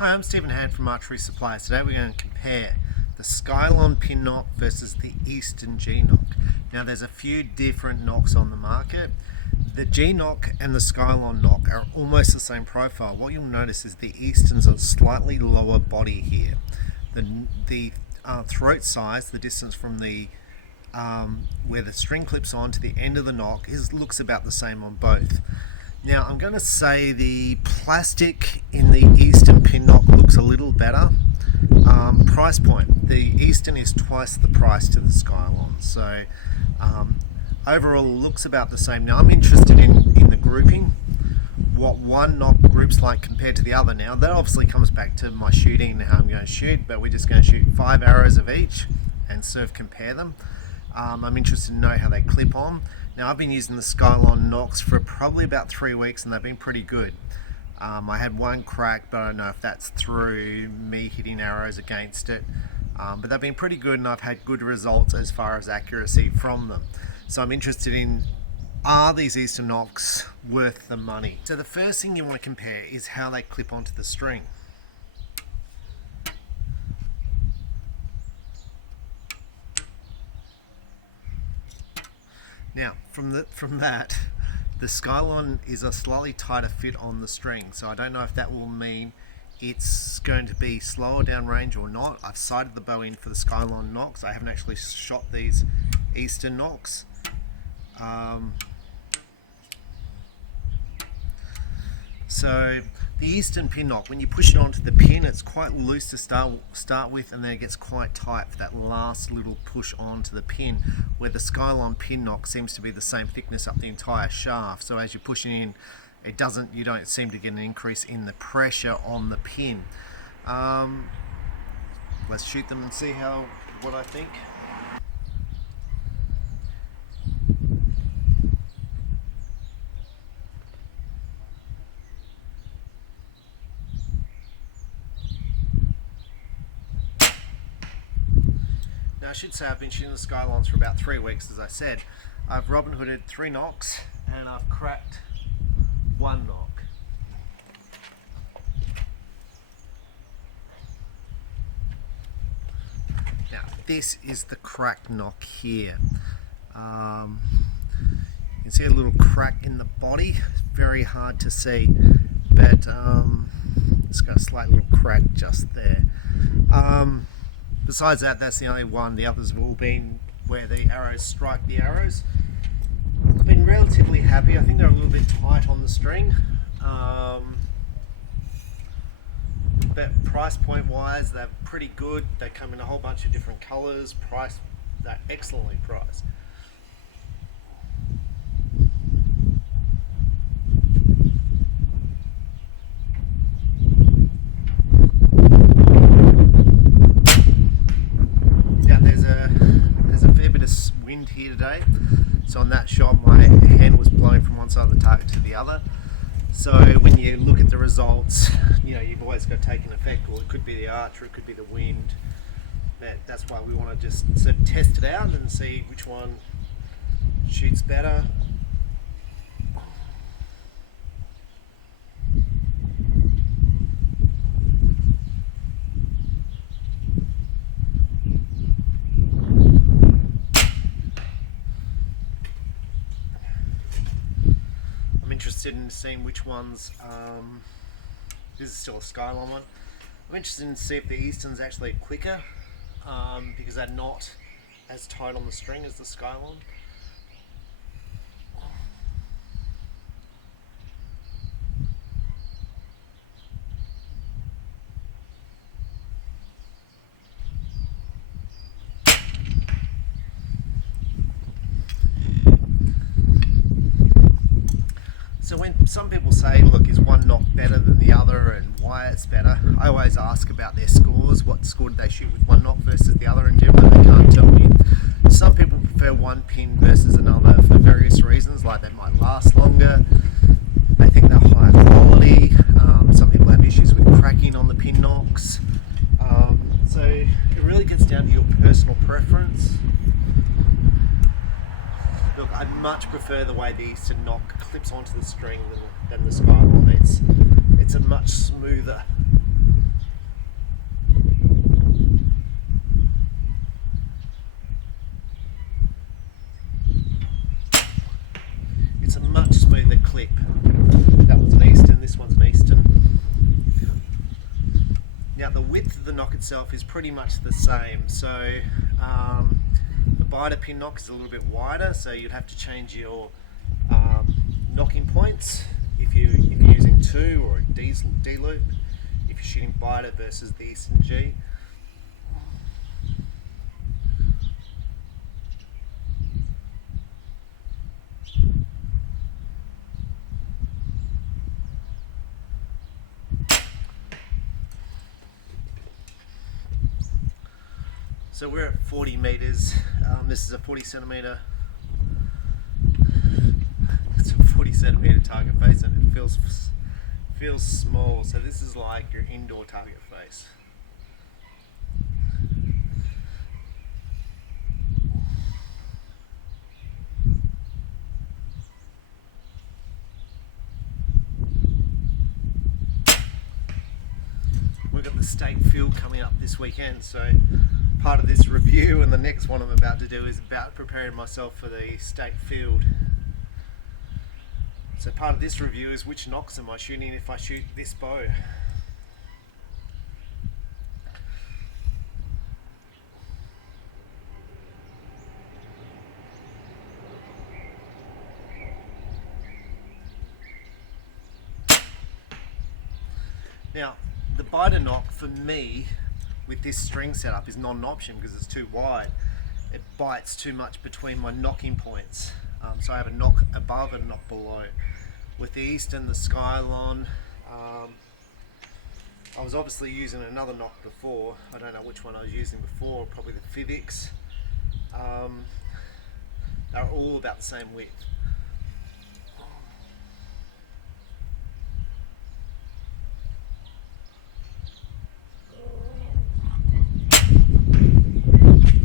Hi, I'm Stephen Hand from Archery Supplies. Today we're going to compare the Skylon Pin knock versus the Easton G knock. Now there's a few different knocks on the market. The G knock and the Skylon knock are almost the same profile. What you'll notice is the Easton's a slightly lower body here. The throat size, the distance from the where the string clips on to the end of the knock looks about the same on both. Now I'm going to say the plastic in the Easton Pin knock looks a little better. Price point, the Easton is twice the price to the Skylon, so overall looks about the same. Now I'm interested in the grouping, what one knock groups like compared to the other. Now that obviously comes back to my shooting and how I'm going to shoot, but we're just going to shoot 5 arrows of each and sort of compare them. I'm interested to know how they clip on. Now I've been using the Skylon nocks for probably about 3 weeks and they've been pretty good. I had one crack, but I don't know if that's through me hitting arrows against it. But they've been pretty good and I've had good results as far as accuracy from them. So I'm interested in, are these Easton nocks worth the money? So the first thing you want to compare is how they clip onto the string. Now, from that, the Skylon is a slightly tighter fit on the string, so I don't know if that will mean it's going to be slower downrange or not. I've sighted the bow in for the Skylon nocks. I haven't actually shot these Easton nocks. So the Easton Pin knock, when you push it onto the pin, it's quite loose to start with, and then it gets quite tight for that last little push onto the pin, where the Skylon Pin knock seems to be the same thickness up the entire shaft. So as you're pushing in, you don't seem to get an increase in the pressure on the pin. Let's shoot them and see what I think. I should say I've been shooting the Skylons for about 3 weeks, as I said. I've Robin Hooded 3 knocks and I've cracked 1 knock. Now this is the cracked knock here. You can see a little crack in the body, very hard to see, but it's got a slight little crack just there. Besides that, that's the only one. The others have all been where the arrows strike the arrows. I've been relatively happy. I think they're a little bit tight on the string. But price point wise, they're pretty good. They come in a whole bunch of different colours. They're excellently priced. Wind here today, so on that shot my hand was blowing from one side of the target to the other. So when you look at the results, you've always got to take an effect, or it could be the arch or it could be the wind. That's why we want to just sort of test it out and see which one shoots better. Interested in seeing which ones, this is still a Skylon one. I'm interested in see if the Easton's actually quicker, because they're not as tight on the string as the Skylon. So when some people say, look, is one knock better than the other and why it's better, I always ask about their scores. What score did they shoot with one knock versus the other, and generally they can't tell me. Some people prefer one pin versus another for various reasons, like they might last longer, they think they're higher quality, some people have issues with cracking on the pin knocks. So it really gets down to your personal preference. Look, I much prefer the way the Easton knock clips onto the string than the Skylon. It's a much smoother Now the width of the knock itself is pretty much the same, so the biter pin knock is a little bit wider, so you'd have to change your knocking points if you're using 2 or a D loop, if you're shooting biter versus the Easton G. So we're at 40 meters. This is a 40 centimeter. It's a 40 centimeter target face, and it feels small. So this is like your indoor target face. We've got the state field coming up this weekend, so part of this review and the next one I'm about to do is about preparing myself for the state field. So part of this review is which nocks am I shooting if I shoot this bow. Now, the biter knock for me with this string setup is not an option because it's too wide. It bites too much between my knocking points. So I have a knock above and a knock below. With the Easton, the Skylon, I was obviously using another knock before. I don't know which one I was using before, probably the Physics. They're all about the same width.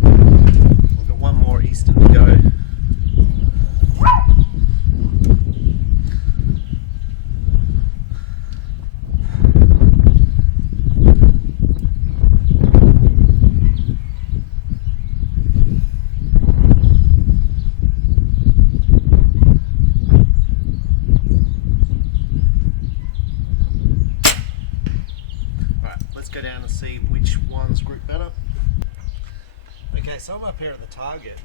We've got one more Easton to go. Let's go down and see which ones group better. Okay, so I'm up here at the target.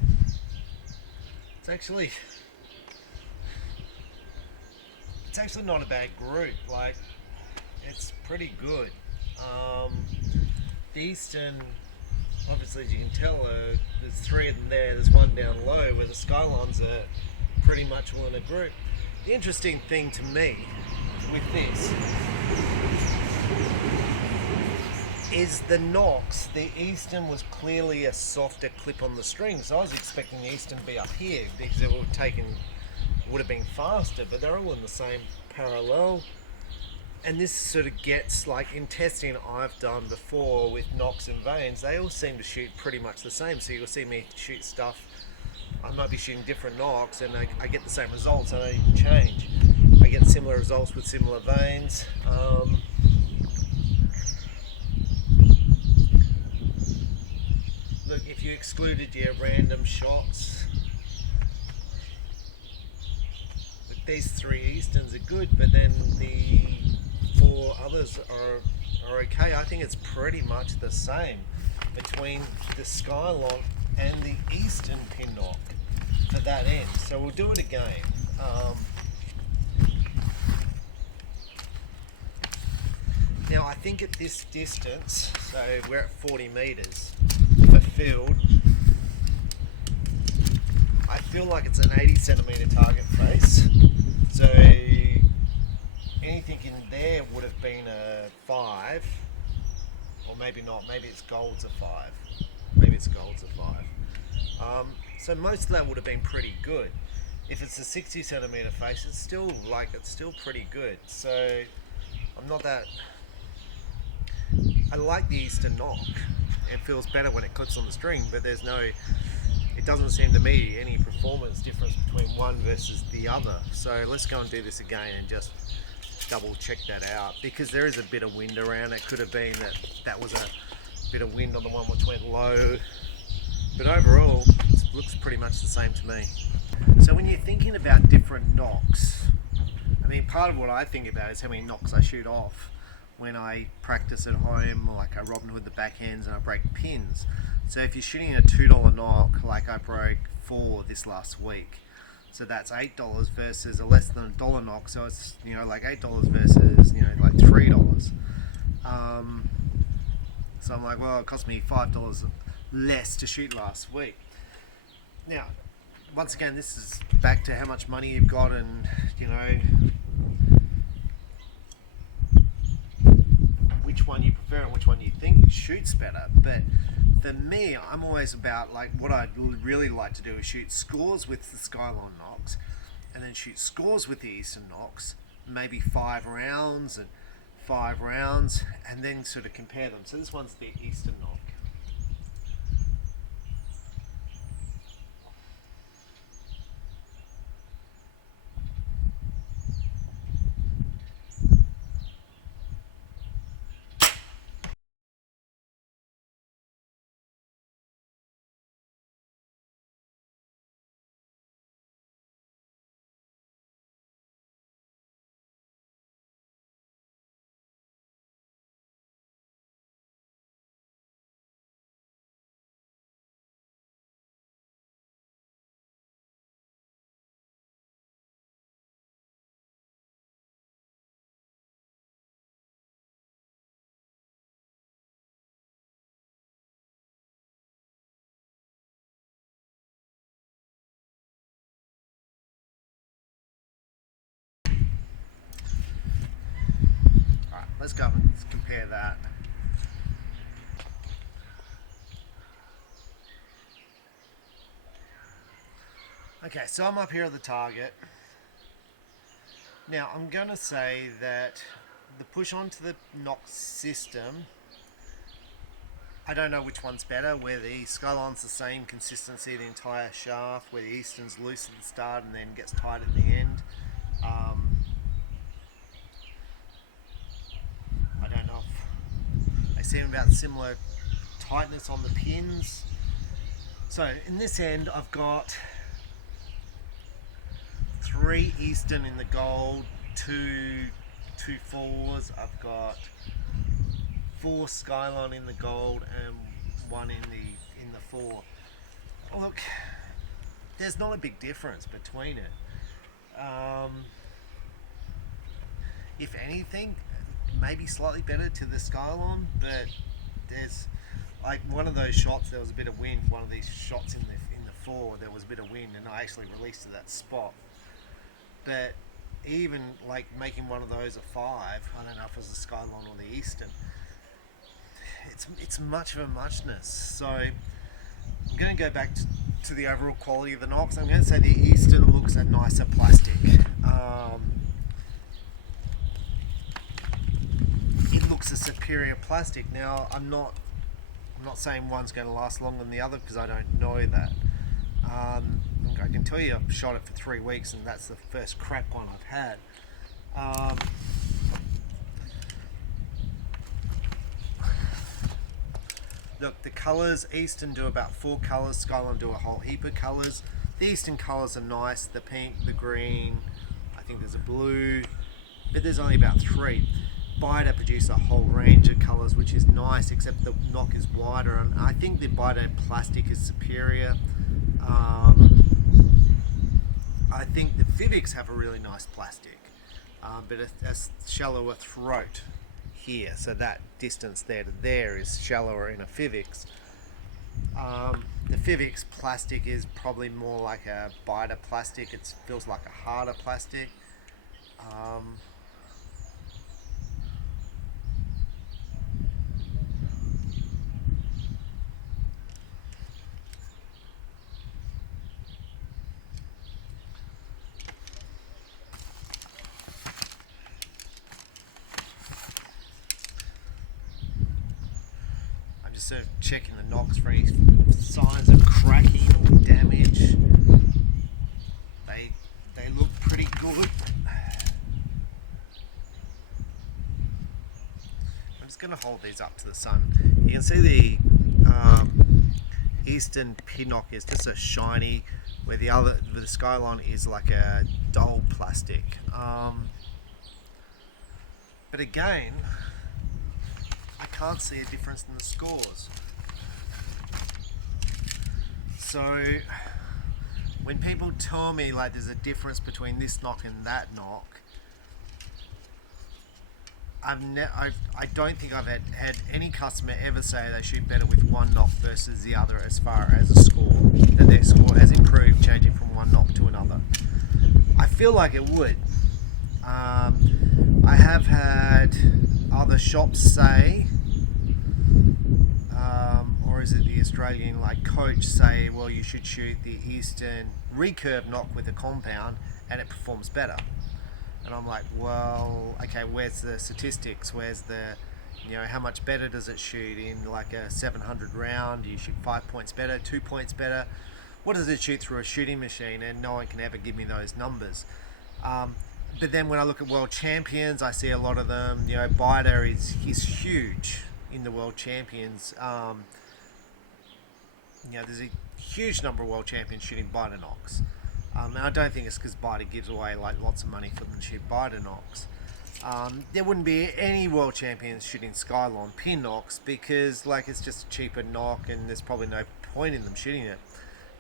It's actually not a bad group. Like, it's pretty good. The Easton, obviously, as you can tell, there's 3 of them there. There's one down low, where the Skylons are pretty much all in a group. The interesting thing to me with this is the nocks. The Easton was clearly a softer clip on the string, so I was expecting the Easton to be up here because it would have been faster, but they're all in the same parallel. And this sort of gets, like, in testing I've done before with nocks and vanes, they all seem to shoot pretty much the same. So you'll see me shoot stuff, I might be shooting different nocks and I get the same results. I don't even change. I get similar results with similar vanes. Look, if you excluded your random shots, look, these 3 Eastons are good, but then the 4 others are okay. I think it's pretty much the same between the Skylon and the Easton Pin knock for that end. So we'll do it again. Now I think at this distance, so we're at 40 meters for field, I feel like it's an 80 centimeter target face. So anything in there would have been a 5, or maybe not, maybe it's gold's a 5. Maybe it's gold's a 5. So most of that would have been pretty good. If it's a 60 centimeter face, it's still pretty good. So I'm not that, I like the Easton knock. It feels better when it clips on the string, but it doesn't seem to me any performance difference between one versus the other. So let's go and do this again and just double check that out, because there is a bit of wind around. It could have been that was a bit of wind on the one which went low, but overall it looks pretty much the same to me. So when you're thinking about different nocks, I mean, part of what I think about is how many nocks I shoot off when I practice at home, like I Robin Hood the backhands and I break pins. So if you're shooting a $2 knock, like I broke 4 this last week, so that's $8 versus a less than $1 knock, so it's, you know, like $8 versus, you know, like $3. So I'm like, well, it cost me $5 less to shoot last week. Now, once again, this is back to how much money you've got and, you know, which one you prefer and which one you think shoots better. But for me, I'm always about, like, what I'd really like to do is shoot scores with the Skylon nocks and then shoot scores with the Easton nocks, maybe 5 rounds and 5 rounds, and then sort of compare them. So this one's the Easton knock. Alright, let's go and compare that. Okay, so I'm up here at the target. Now I'm going to say that the push onto the knock system, I don't know which one's better, where the Skylon's the same consistency the entire shaft, where the Easton's loose at the start and then gets tight at the end. I don't know if they seem about similar tightness on the pins. So in this end I've got 3 Easton in the gold, 2 4s. I've got 4 Skylon in the gold and 1 in the 4. Look, there's not a big difference between it. If anything, maybe slightly better to the Skylon, but there's, like, one of those shots, there was a bit of wind. One of these shots in the 4, there was a bit of wind, and I actually released to that spot. But even like making one of those a 5, I don't know if it was the Skylon or the Easton, it's much of a muchness. So I'm going to go back to the overall quality of the nocks. I'm going to say the Easton looks a nicer plastic. It looks a superior plastic. Now I'm not saying one's going to last longer than the other because I don't know that. I can tell you I've shot it for 3 weeks and that's the first crack one I've had. Look, the colours, Easton do about 4 colours, Skylon do a whole heap of colours. The Easton colours are nice, the pink, the green, I think there's a blue, but there's only about 3. Biter produce a whole range of colours, which is nice, except the knock is wider, and I think the Biter plastic is superior. I think the Fivics have a really nice plastic, but a shallower throat here, so that distance there to there is shallower in a Fivics. The Fivics plastic is probably more like a Biter plastic. It feels like a harder plastic. Sort of checking the nocks for any signs of cracking or damage. They look pretty good. I'm just going to hold these up to the sun. You can see the Easton Pin knock is just a shiny, where the Skylon is like a dull plastic. But again, can't see a difference in the scores. So when people tell me like there's a difference between this knock and that knock, I don't think I've had any customer ever say they shoot better with one knock versus the other as far as a score, that their score has improved changing from one knock to another. I feel like it would. I have had other shops say, or is it the Australian like coach say, well, you should shoot the Easton recurve knock with a compound and it performs better. And I'm like, well, okay, where's the statistics? Where's the, how much better does it shoot in like a 700 round? Do you shoot 5 points better, 2 points better? What does it shoot through a shooting machine? And no one can ever give me those numbers. But then when I look at world champions, I see a lot of them, Bida is huge in the world champions. There's a huge number of world champions shooting Bida nocks. And I don't think it's because Bida gives away like lots of money for them to shoot Bida nocks. There wouldn't be any world champions shooting Skylon Pin nocks because like it's just a cheaper knock and there's probably no point in them shooting it.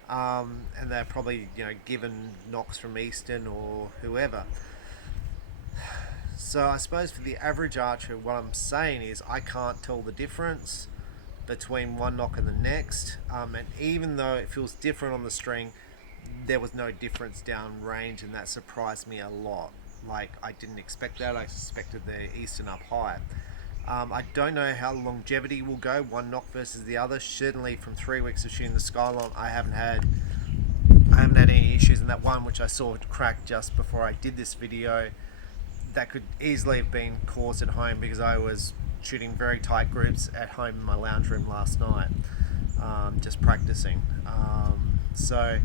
And they're probably given knocks from Easton or whoever. So I suppose for the average archer, what I'm saying is I can't tell the difference between one knock and the next. And even though it feels different on the string, there was no difference down range, and that surprised me a lot. Like I didn't expect that. I suspected the Easton up high. I don't know how longevity will go, one knock versus the other. Certainly from 3 weeks of shooting the Skylon, I haven't had any issues in that one, which I saw crack just before I did this video. That could easily have been caused at home because I was shooting very tight groups at home in my lounge room last night, just practicing. So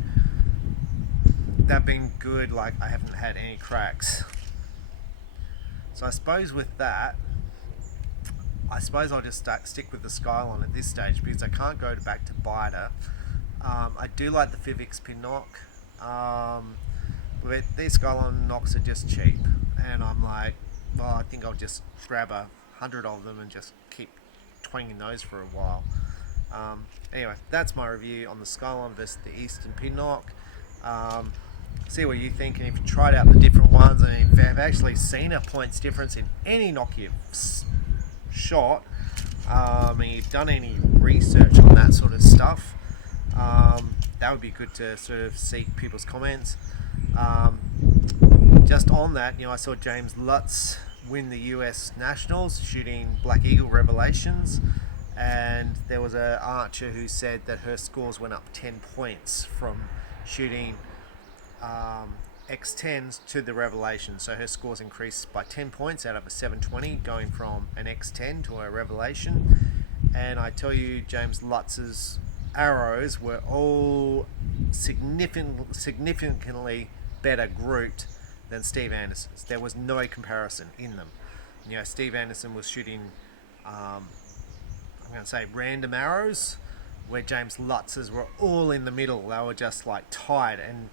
that being good, like I haven't had any cracks. So I suppose with that, I'll just stick with the Skylon at this stage because I can't go back to Bida. I do like the Easton Pin knock, but these Skylon knocks are just cheap, and I'm like, well, I think I'll just grab 100 of them and just keep twanging those for a while. Anyway, that's my review on the Skylon versus the Easton Pin knock. See what you think, and if you tried out the different ones and if you've actually seen a points difference in any knock you've shot, and you've done any research on that sort of stuff, that would be good to sort of see people's comments. Just on that, I saw James Lutz win the US Nationals shooting Black Eagle Revelations, and there was an archer who said that her scores went up 10 points from shooting X10s to the Revelation. So her scores increased by 10 points out of a 720, going from an X10 to a Revelation. And I tell you, James Lutz's arrows were all significantly better grouped than Steve Anderson's. There was no comparison in them. Steve Anderson was shooting, I'm going to say random arrows, where James Lutz's were all in the middle. They were just like tight, and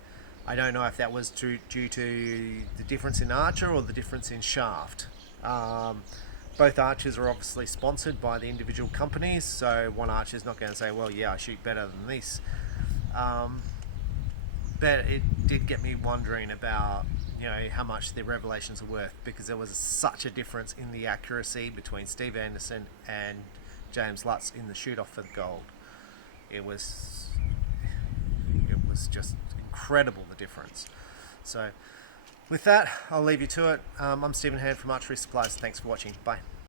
I don't know if that was due to the difference in archer or the difference in shaft. Both archers are obviously sponsored by the individual companies, so one archer is not going to say, well, yeah, I shoot better than this. But it did get me wondering about, how much the Revelations are worth, because there was such a difference in the accuracy between Steve Anderson and James Lutz in the shoot-off for the gold. It was just incredible, the difference. So with that, I'll leave you to it. I'm Stephen Hand from Archery Supplies. Thanks for watching. Bye.